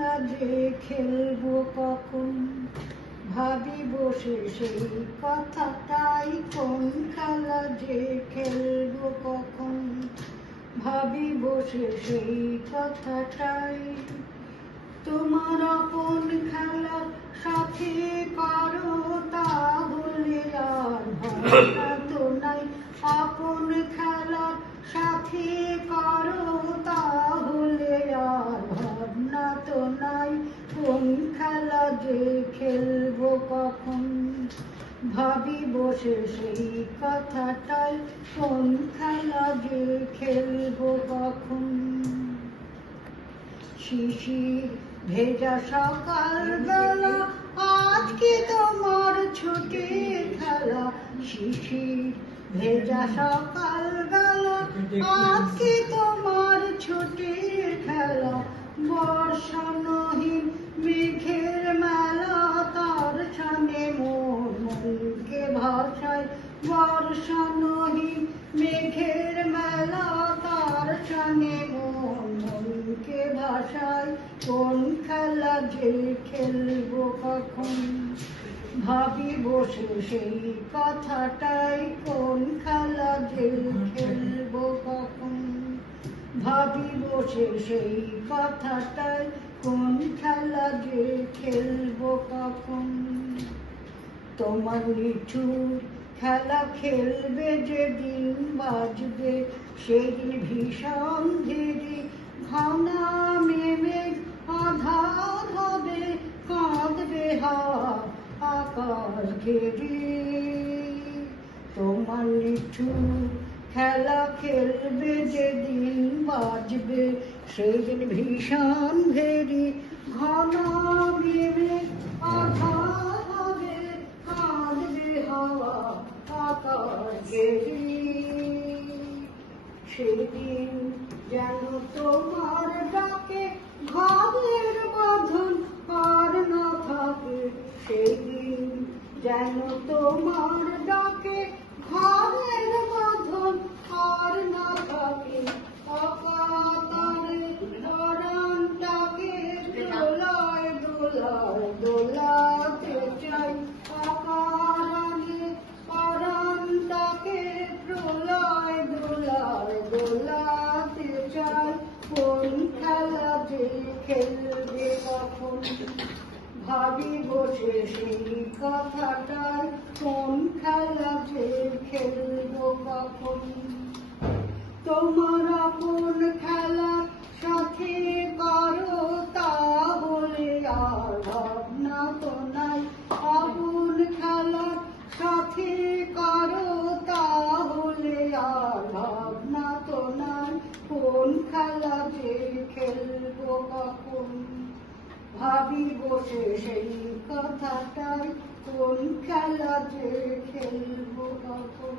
খেলা যে খেলবো কখন, ভাবি বসে সেই কথাটাই। কোন খেলা যে খেলবো কখন, ভাবি বসে সেই কথাটাই। তোমার আপন খেলার সাথে কারো তাহলে আর ভাবনা তো নাই। আপন খেলার সাথে কারো তাহলে আর ভাবনা তো নাই। কোন খেলা যে খেলবো কখন, ভাবি বসে সেই কথাটাই। কোন খেলা যে খেলবো কখন। শিশির ভেজা সকাল বেলা, আজকে তোমার ছুটির খেলা। শিশির ভেজা সকাল বেলা, আজকে তোমার ছুটির খেলা। বর্ষণহীন মেঘের মেলা, তার ছানে মোর মনকে ভাসায়। বর্ষণহীন মেঘের মেলা, তার ছানে মোর মনকে ভাসায়। কোন খেলা যে খেলবো কখন, ভাবি বসে সেই কথাটাই। কোন খেলা যে খেলবো কখন, ভাবি বসে সেই কথাটাই। কোন খেলা যে খেলবো কখন। তোমার নিঠুর খেলা খেলবে যেদিন বাজবে, সেদিন ভীষণ ধীরে ঘনা মেঘ আধার হবে। কাঁদবে হাওয়া আকাশ ঘেরে। তোমার নিঠুর খেলা খেলবে যেদিন বাজবে, সেদিন ভীষণ ভেরি ঘনা মেঘ আধার হবে। কাঁদবে হাওয়া আকাশ ঘেরে। সেদিন যেন তোমার ডাকে ঘরের বাঁধন আর না থাকে। সেদিন যেন তোমার ডাকে ঘরের বাঁধন আর না থাকে। অকাতরে পরাণটাকে দোলায় দোলায় দোলাতে চাই। অকারণে পরাণটাকে দোলায় দোলায় দোলাতে চাই। কোন খেলা যে খেলবে কখন, ভাবি বসে সেই কথাটাই। কোন খেলা যে খেলবো কখন। তোমার আপন খেলার সাথে কারো তাহলে আর ভাবনা তো নাই। আপন খেলার সাথে কারো তাহলে আর ভাবনা তো নাই। কোন খেলা যে খেলবো কখন, ভাবি বসে সেই কথাটাই। কোন খেলা যে খেলবো কখন।